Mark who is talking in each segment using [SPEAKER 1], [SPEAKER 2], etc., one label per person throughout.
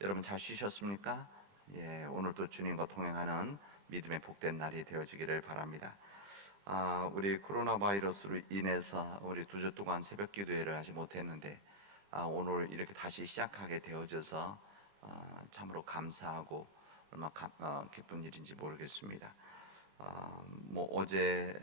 [SPEAKER 1] 여러분 잘 쉬셨습니까? 예, 오늘도 주님과 동행하는 믿음의 복된 날이 되어지기를 바랍니다. 아, 우리 코로나 바이러스로 인해서 우리 두 주 동안 새벽 기도회를 하지 못했는데 아, 오늘 이렇게 다시 시작하게 되어져서 아, 참으로 감사하고 얼마나 감- 어, 기쁜 일인지 모르겠습니다. 아, 뭐 어제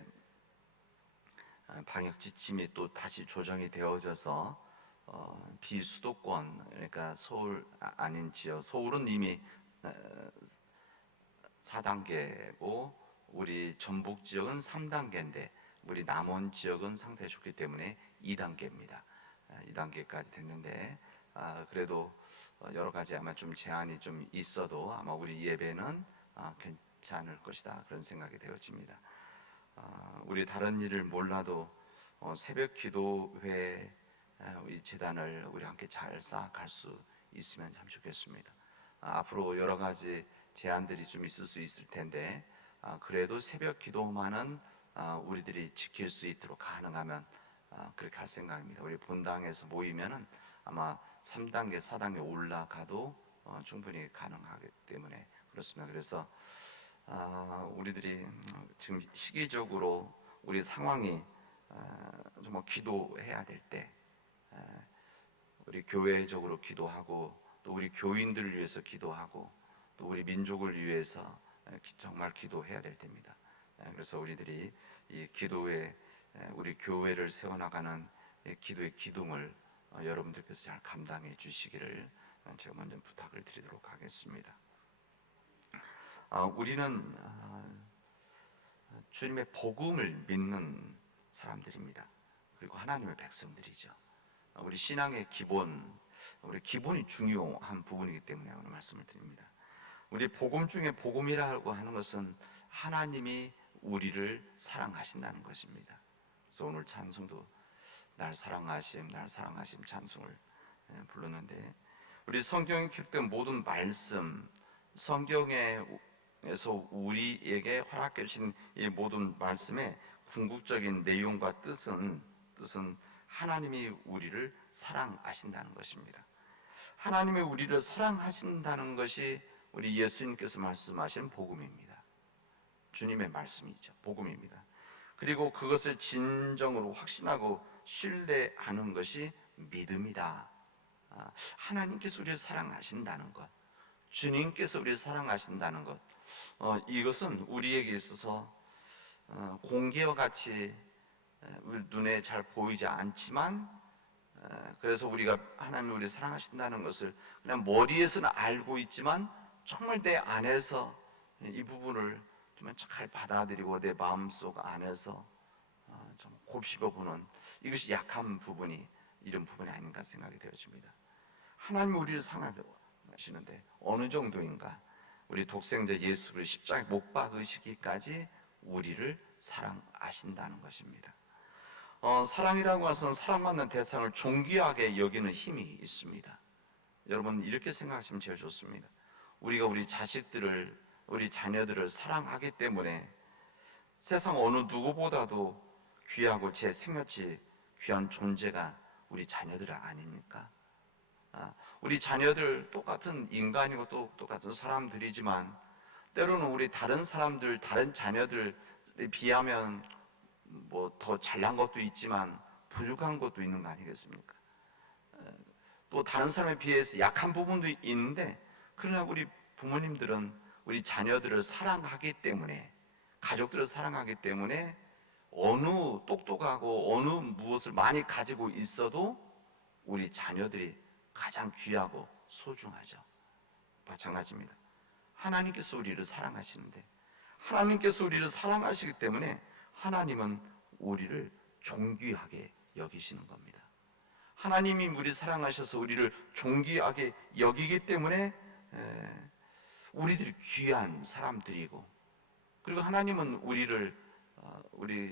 [SPEAKER 1] 아, 방역 지침이 또 다시 조정이 되어져서 어, 비수도권 그러니까 서울 아- 아닌 지역 서울은 이미 어, 4단계고 우리 전북 지역은 3단계인데 우리 남원 지역은 상태 좋기 때문에 2단계입니다. 2단계까지 됐는데 아, 그래도 어, 여러 가지 아마 좀 제한이 좀 있어도 아마 우리 예배는 아, 괜찮을 것이다 그런 생각이 되어집니다. 아, 우리 다른 일을 몰라도 어, 새벽 기도회 아, 이 재단을 우리 함께 잘 쌓아갈 수 있으면 참 좋겠습니다. 아, 앞으로 여러 가지 제한들이 좀 있을 수 있을 텐데 아, 그래도 새벽 기도만은 아, 우리들이 지킬 수 있도록 가능하면 아, 그렇게 할 생각입니다. 우리 본당에서 모이면은 아마 3단계, 4단계 올라가도 어, 충분히 가능하기 때문에 그렇습니다. 그래서 아, 우리들이 음, 지금 시기적으로 우리 상황이 아, 정말 기도해야 될 때, 아, 우리 교회적으로 기도하고 또 우리 교인들을 위해서 기도하고 또 우리 민족을 위해서 아, 기- 정말 기도해야 될 때입니다. 아, 그래서 우리들이 이 기도에 에, 우리 교회를 세워나가는 이 기도의 기둥을 어, 여러분들께서 잘 감당해 주시기를 어, 제가 먼저 부탁을 드리도록 하겠습니다. 아, 우리는 아, 주님의 복음을 믿는 사람들입니다. 그리고 하나님의 백성들이죠. 아, 우리 신앙의 기본, 우리 기본이 중요한 부분이기 때문에 오늘 말씀을 드립니다. 우리 복음 중에 복음이라고 하는 것은 하나님이 우리를 사랑하신다는 것입니다. 그래서 오늘 찬송도 날 사랑하심, 날 사랑하심 찬송을 예, 불렀는데 우리 성경에 기록된 모든 말씀, 성경에서 우리에게 허락해 주신 이 모든 말씀의 궁극적인 내용과 뜻은 뜻은 하나님이 우리를 사랑하신다는 것입니다. 하나님이 우리를 사랑하신다는 것이 우리 예수님께서 말씀하신 복음입니다. 주님의 말씀이죠. 복음입니다. 그리고 그것을 진정으로 확신하고 신뢰하는 것이 믿음이다. 아, 하나님께서 우리를 사랑하신다는 것, 주님께서 우리를 사랑하신다는 것, 어, 이것은 우리에게 있어서 어, 공기와 같이 눈에 잘 보이지 않지만 에, 그래서 우리가 하나님 우리 사랑하신다는 것을 그냥 머리에서는 알고 있지만 정말 내 안에서 이 부분을 정말 잘 받아들이고 내 마음속 안에서 어, 좀 곱씹어보는 이것이 약한 부분이 이런 부분이 아닌가 생각이 되어집니다. 하나님 우리를 사랑하시는데 어느 정도인가? 우리 독생자 예수를 십자가에 못 박으시기까지 우리를 사랑하신다는 것입니다. 어, 사랑이라고 해서 사랑받는 대상을 존귀하게 여기는 힘이 있습니다. 여러분 이렇게 생각하시면 제일 좋습니다. 우리가 우리 자식들을 우리 자녀들을 사랑하기 때문에 세상 어느 누구보다도 귀하고 제 생명치 귀한 존재가 우리 자녀들 아닙니까? 아, 우리 자녀들 똑같은 인간이고 또 똑같은 사람들이지만 때로는 우리 다른 사람들, 다른 자녀들에 비하면 뭐 더 잘난 것도 있지만 부족한 것도 있는 거 아니겠습니까? 에, 또 다른 사람에 비해서 약한 부분도 있는데 그러나 우리 부모님들은 우리 자녀들을 사랑하기 때문에 가족들을 사랑하기 때문에 어느 똑똑하고 어느 무엇을 많이 가지고 있어도 우리 자녀들이 가장 귀하고 소중하죠. 마찬가지입니다. 하나님께서 우리를 사랑하시는데 하나님께서 우리를 사랑하시기 때문에 하나님은 우리를 존귀하게 여기시는 겁니다. 하나님이 우리 사랑하셔서 우리를 존귀하게 여기기 때문에 에, 우리들이 귀한 사람들이고 그리고 하나님은 우리를 어, 우리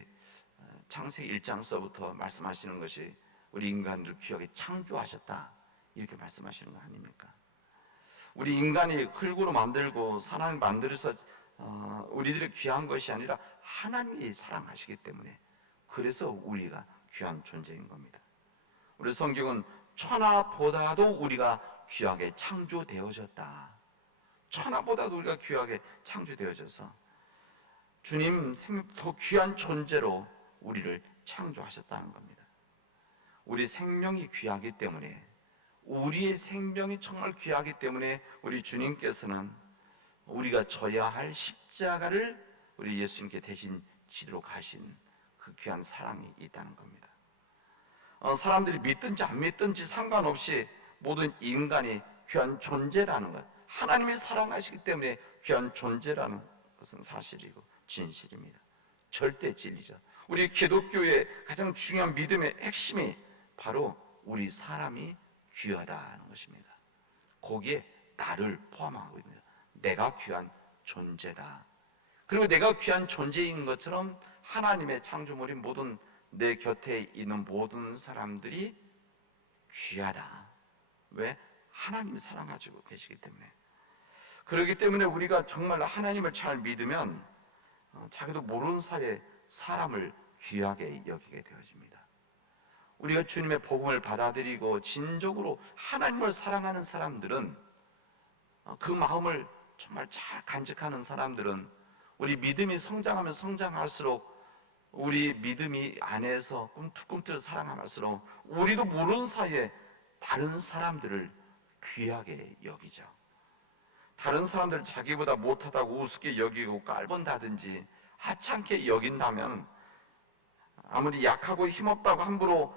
[SPEAKER 1] 어, 창세기 1장서부터 말씀하시는 것이 우리 인간을 귀하게 창조하셨다 이렇게 말씀하시는 거 아닙니까? 우리 인간이 흙으로 만들고 사람을 만들어서 어, 우리들이 귀한 것이 아니라 하나님이 사랑하시기 때문에 그래서 우리가 귀한 존재인 겁니다. 우리 성경은 천하보다도 우리가 귀하게 창조되어졌다. 천하보다도 우리가 귀하게 창조되어져서 주님 생더 귀한 존재로 우리를 창조하셨다는 겁니다. 우리 생명이 귀하기 때문에 우리의 생명이 정말 귀하기 때문에 우리 주님께서는 우리가 져야 할 십자가를 우리 예수님께 대신 지도록 하신 그 귀한 사랑이 있다는 겁니다. 어, 사람들이 믿든지 안 믿든지 상관없이 모든 인간이 귀한 존재라는 것, 하나님이 사랑하시기 때문에 귀한 존재라는 것은 사실이고 진실입니다. 절대 진리죠. 우리 기독교의 가장 중요한 믿음의 핵심이 바로 우리 사람이 귀하다는 것입니다. 거기에 나를 포함하고 있는 내가 귀한 존재다. 그리고 내가 귀한 존재인 것처럼 하나님의 창조물인 모든 내 곁에 있는 모든 사람들이 귀하다. 왜? 하나님이 사랑하시고 계시기 때문에. 그렇기 때문에 우리가 정말 하나님을 잘 믿으면 어, 자기도 모르는 사이에 사람을 귀하게 여기게 되어집니다. 우리가 주님의 복음을 받아들이고 진정으로 하나님을 사랑하는 사람들은 어, 그 마음을 정말 잘 간직하는 사람들은 우리 믿음이 성장하면 성장할수록 우리 믿음이 안에서 꿈틀꿈틀 사랑할수록 우리도 모르는 사이에 다른 사람들을 귀하게 여기죠. 다른 사람들 자기보다 못하다고 우습게 여기고 깔본다든지 하찮게 여긴다면 아무리 약하고 힘없다고 함부로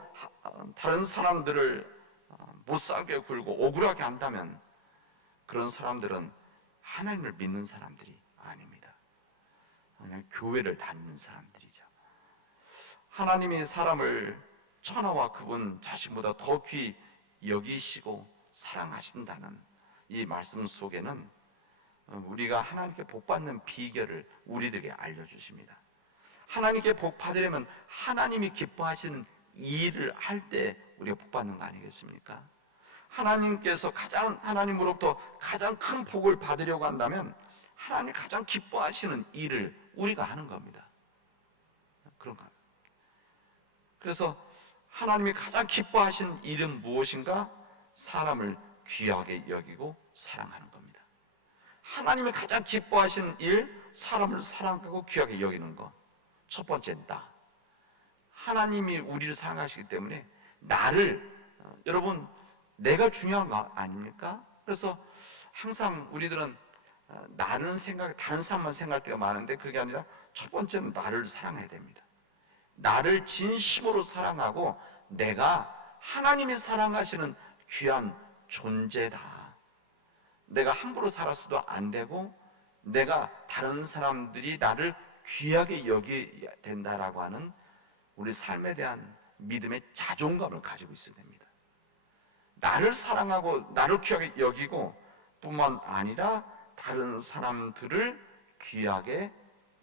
[SPEAKER 1] 다른 사람들을 어, 못 살게 굴고 억울하게 한다면 그런 사람들은 하나님을 믿는 사람들이. 그냥 교회를 다니는 사람들이죠. 하나님이 사람을 천하와 그분 자신보다 더귀 여기시고 사랑하신다는 이 말씀 속에는 어, 우리가 하나님께 복 받는 비결을 우리들에게 알려주십니다. 하나님께 복 받으려면 하나님이 기뻐하시는 일을 할 때 우리가 복 받는 거 아니겠습니까? 하나님께서 가장 하나님으로부터 가장 큰 복을 받으려고 한다면 하나님이 가장 기뻐하시는 일을 우리가 하는 겁니다. 그런 거. 그래서 하나님이 가장 기뻐하신 일은 무엇인가? 사람을 귀하게 여기고 사랑하는 겁니다. 하나님이 가장 기뻐하신 일, 사람을 사랑하고 귀하게 여기는 것. 첫 번째는 나. 하나님이 우리를 사랑하시기 때문에 나를 어, 여러분 내가 중요한 거 아닙니까? 그래서 항상 우리들은 어, 나는 생각, 다른 사람만 생각할 때가 많은데 그게 아니라 첫 번째는 나를 사랑해야 됩니다. 나를 진심으로 사랑하고 내가 하나님이 사랑하시는 귀한 존재다. 내가 함부로 살아서도 안 되고 내가 다른 사람들이 나를 귀하게 여기 된다라고 하는 우리 삶에 대한 믿음의 자존감을 가지고 있어야 됩니다. 나를 사랑하고 나를 귀하게 여기고 뿐만 아니라 다른 사람들을 귀하게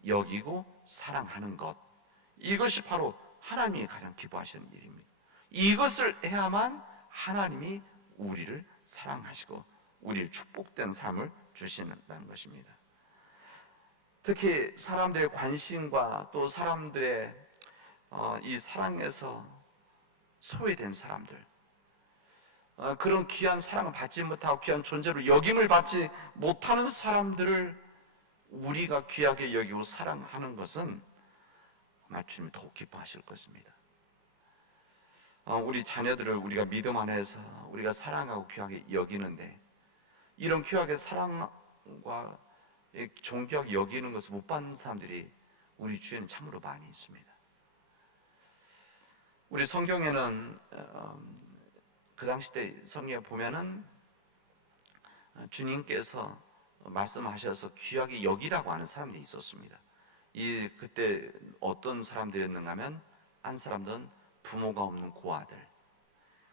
[SPEAKER 1] 여기고 사랑하는 것. 이것이 바로 하나님이 가장 기뻐하시는 일입니다. 이것을 해야만 하나님이 우리를 사랑하시고 우리를 축복된 삶을 주신다는 것입니다. 특히 사람들의 관심과 또 사람들의 어, 이 사랑에서 소외된 사람들 어, 그런 귀한 사랑을 받지 못하고 귀한 존재로 여김을 받지 못하는 사람들을 우리가 귀하게 여기고 사랑하는 것은 아마 주님이 더욱 기뻐하실 것입니다. 어, 우리 자녀들을 우리가 믿음 안에서 우리가 사랑하고 귀하게 여기는데 이런 귀하게 사랑과 존귀하게 여기는 것을 못 받는 사람들이 우리 주위에는 참으로 많이 있습니다. 우리 성경에는 어, 그 당시 때 성경에 보면은 어, 주님께서 말씀하셔서 귀하게 여기라고 하는 사람들이 있었습니다. 이 그때 어떤 사람들이었는가 하면 한 사람들은 부모가 없는 고아들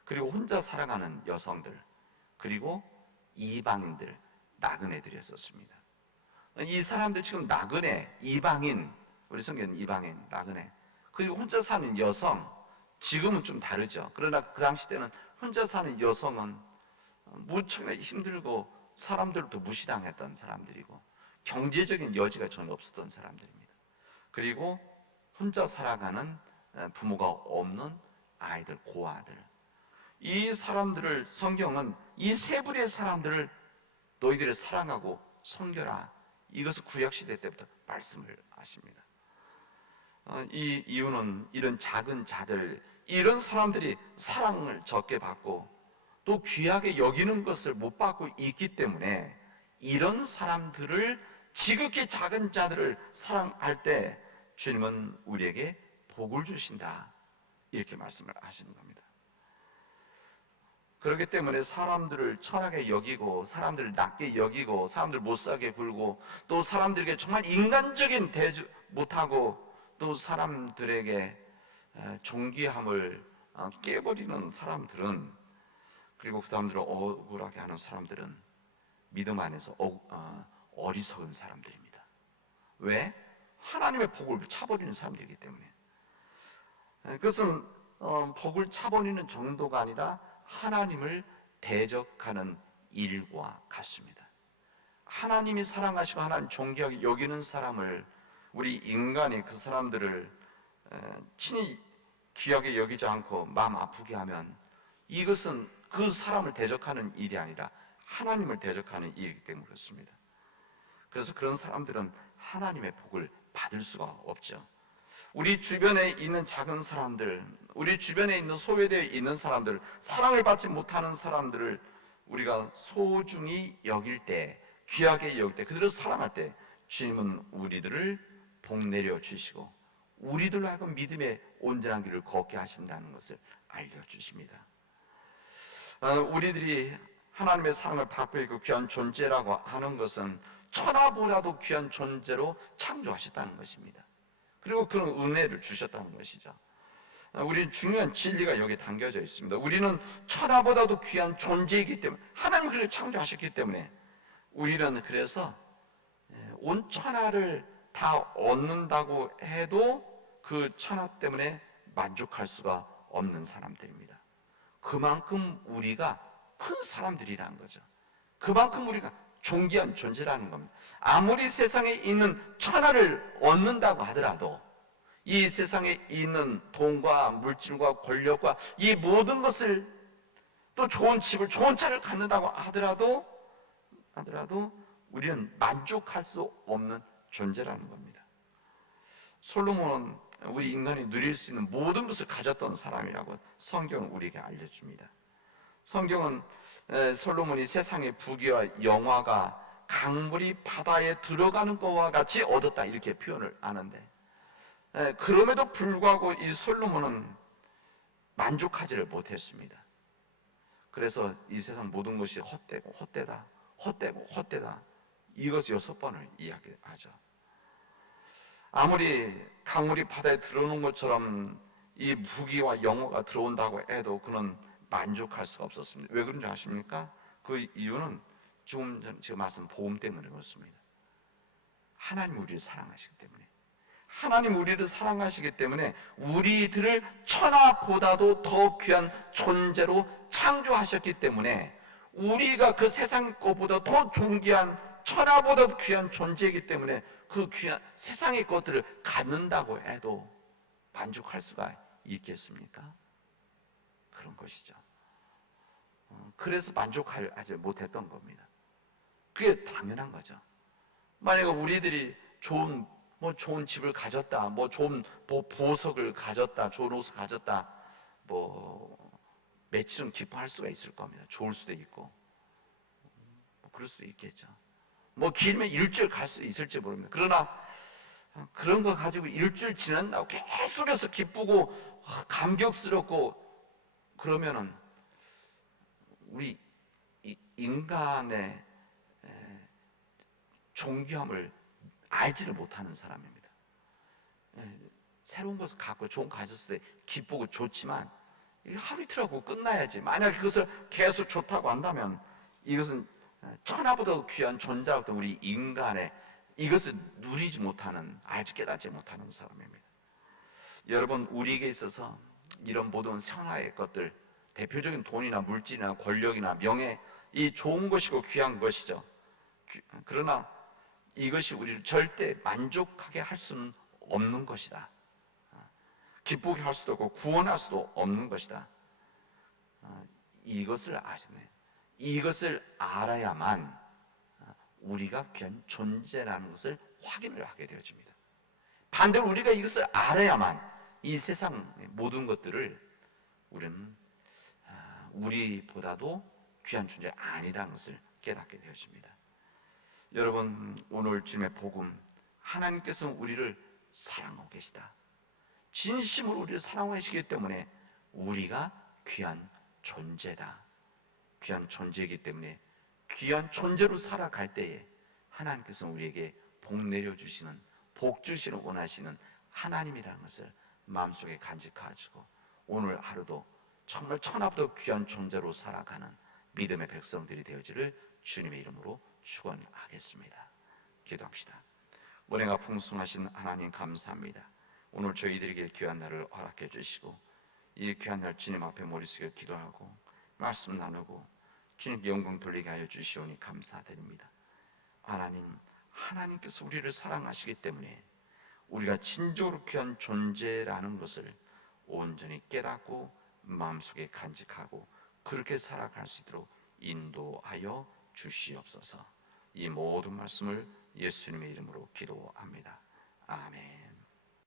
[SPEAKER 1] 그리고 혼자 살아가는 여성들 그리고 이방인들 나그네들이었었습니다. 이 사람들 지금 나그네 이방인 우리 성경은 이방인 나그네 그리고 혼자 사는 여성 지금은 좀 다르죠. 그러나 그 당시 때는 혼자 사는 여성은 무척이나 힘들고 사람들도 무시당했던 사람들이고 경제적인 여지가 전혀 없었던 사람들입니다. 그리고 혼자 살아가는 부모가 없는 아이들, 고아들. 이 사람들을 성경은 이 세 부류의 사람들을 너희들을 사랑하고 섬겨라. 이것을 구약 시대 때부터 말씀을 하십니다. 어, 이 이유는 이런 작은 자들, 이런 사람들이 사랑을 적게 받고 또 귀하게 여기는 것을 못 받고 있기 때문에 이런 사람들을 지극히 작은 자들을 사랑할 때 주님은 우리에게 복을 주신다. 이렇게 말씀을 하시는 겁니다. 그렇기 때문에 사람들을 천하게 여기고 사람들을 낮게 여기고 사람들 못 사게 굴고 또 사람들에게 정말 인간적인 대주 못하고 또 사람들에게 에, 존귀함을 어, 깨버리는 사람들은 그리고 그 사람들을 억울하게 하는 사람들은 믿음 안에서 어, 어리석은 사람들입니다. 왜? 하나님의 복을 차버리는 사람들이기 때문에. 에, 그것은 어, 복을 차버리는 정도가 아니라 하나님을 대적하는 일과 같습니다. 하나님이 사랑하시고 하나님 존귀하게 여기는 사람을 우리 인간이 그 사람들을 에, 친히 귀하게 여기지 않고 마음 아프게 하면 이것은 그 사람을 대적하는 일이 아니라 하나님을 대적하는 일이기 때문에 그렇습니다. 그래서 그런 사람들은 하나님의 복을 받을 수가 없죠. 우리 주변에 있는 작은 사람들, 우리 주변에 있는 소외되어 있는 사람들, 사랑을 받지 못하는 사람들을 우리가 소중히 여길 때, 귀하게 여길 때, 그들을 사랑할 때, 주님은 우리들을 복 내려 주시고, 우리들로 하여금 믿음의 온전한 길을 걷게 하신다는 것을 알려주십니다. 어, 우리들이 하나님의 사랑을 받고 있고 귀한 존재라고 하는 것은 천하보다도 귀한 존재로 창조하셨다는 것입니다. 그리고 그런 은혜를 주셨다는 것이죠. 어, 우리는 중요한 진리가 여기에 담겨져 있습니다. 우리는 천하보다도 귀한 존재이기 때문에 하나님 그를 창조하셨기 때문에 우리는 그래서 예, 온 천하를 다 얻는다고 해도 그 천하 때문에 만족할 수가 없는 사람들입니다. 그만큼 우리가 큰 사람들이라는 거죠. 그만큼 우리가 존귀한 존재라는 겁니다. 아무리 세상에 있는 천하를 얻는다고 하더라도 이 세상에 있는 돈과 물질과 권력과 이 모든 것을 또 좋은 집을 좋은 차를 갖는다고 하더라도 하더라도 우리는 만족할 수 없는 존재라는 겁니다. 솔로몬은 우리 인간이 누릴 수 있는 모든 것을 가졌던 사람이라고 성경은 우리에게 알려줍니다. 성경은 솔로몬이 세상의 부귀와 영화가 강물이 바다에 들어가는 것과 같이 얻었다 이렇게 표현을 하는데 그럼에도 불구하고 이 솔로몬은 만족하지를 못했습니다. 그래서 이 세상 모든 것이 헛되고 헛되다, 헛되고 헛되다 이것 여섯 번을 이야기하죠. 아무리 강물이 바다에 들어오는 것처럼 이 무기와 영어가 들어온다고 해도 그는 만족할 수가 없었습니다. 왜 그런지 아십니까? 그 이유는 전 제가 말씀 보험 때문에 그렇습니다. 하나님 우리를 사랑하시기 때문에 하나님 우리를 사랑하시기 때문에 우리들을 천하보다도 더 귀한 존재로 창조하셨기 때문에 우리가 그 세상 것보다 더 존귀한 천하보다 귀한 존재이기 때문에 그 귀한 세상의 것들을 갖는다고 해도 만족할 수가 있겠습니까? 그런 것이죠. 어, 그래서 만족하지 못했던 겁니다. 그게 당연한 거죠. 만약 우리들이 좋은 뭐 좋은 집을 가졌다, 뭐 좋은 보석을 가졌다, 좋은 옷을 가졌다, 뭐 며칠은 기뻐할 수가 있을 겁니다. 좋을 수도 있고, 뭐 그럴 수도 있겠죠. 뭐 길면 일주일 갈 수 있을지 모릅니다. 그러나 그런 거 가지고 일주일 지난다고 계속해서 기쁘고 감격스럽고 그러면은 우리 인간의 존귀함을 알지를 못하는 사람입니다. 새로운 것을 갖고 좋은 거 가졌을 때 기쁘고 좋지만 하루 이틀 하고 끝나야지. 만약 그것을 계속 좋다고 한다면 이것은 천하보다 귀한 존재였던 우리 인간의 이것을 누리지 못하는 알지 깨닫지 못하는 사람입니다. 여러분 우리에게 있어서 이런 모든 생활의 것들 대표적인 돈이나 물질이나 권력이나 명예 이 좋은 것이고 귀한 것이죠. 그러나 이것이 우리를 절대 만족하게 할 수는 없는 것이다. 기쁘게 할 수도 없고 구원할 수도 없는 것이다. 어, 이것을 아시네. 이것을 알아야만 어, 우리가 귀한 존재라는 것을 확인을 하게 되어집니다. 반대로 우리가 이것을 알아야만 이 세상 모든 것들을 우리는 아, 우리보다도 귀한 존재 아니라는 것을 깨닫게 되어집니다. 여러분 오늘 주님의 복음 하나님께서 우리를 사랑하고 계시다. 진심으로 우리를 사랑하시기 때문에 우리가 귀한 존재다. 귀한 존재이기 때문에 귀한 존재로 살아갈 때에 하나님께서 우리에게 복 내려 주시는 복 주시는 원하시는 하나님이라는 것을 마음속에 간직하시고 오늘 하루도 정말 천하보다 귀한 존재로 살아가는 믿음의 백성들이 되어지를 주님의 이름으로 축원하겠습니다. 기도합시다. 은혜가 풍성하신 하나님 감사합니다. 오늘 저희들에게 귀한 날을 허락해 주시고 이 귀한 날 주님 앞에 머리 숙여 기도하고 말씀 나누고 주님 영광 돌리게 하여 주시오니 감사드립니다. 하나님 하나님께서 우리를 사랑하시기 때문에 우리가 진정으로 귀한 존재라는 것을 온전히 깨닫고 마음속에 간직하고 그렇게 살아갈 수 있도록 인도하여 주시옵소서. 이 모든 말씀을 예수님의 이름으로 기도합니다. 아멘.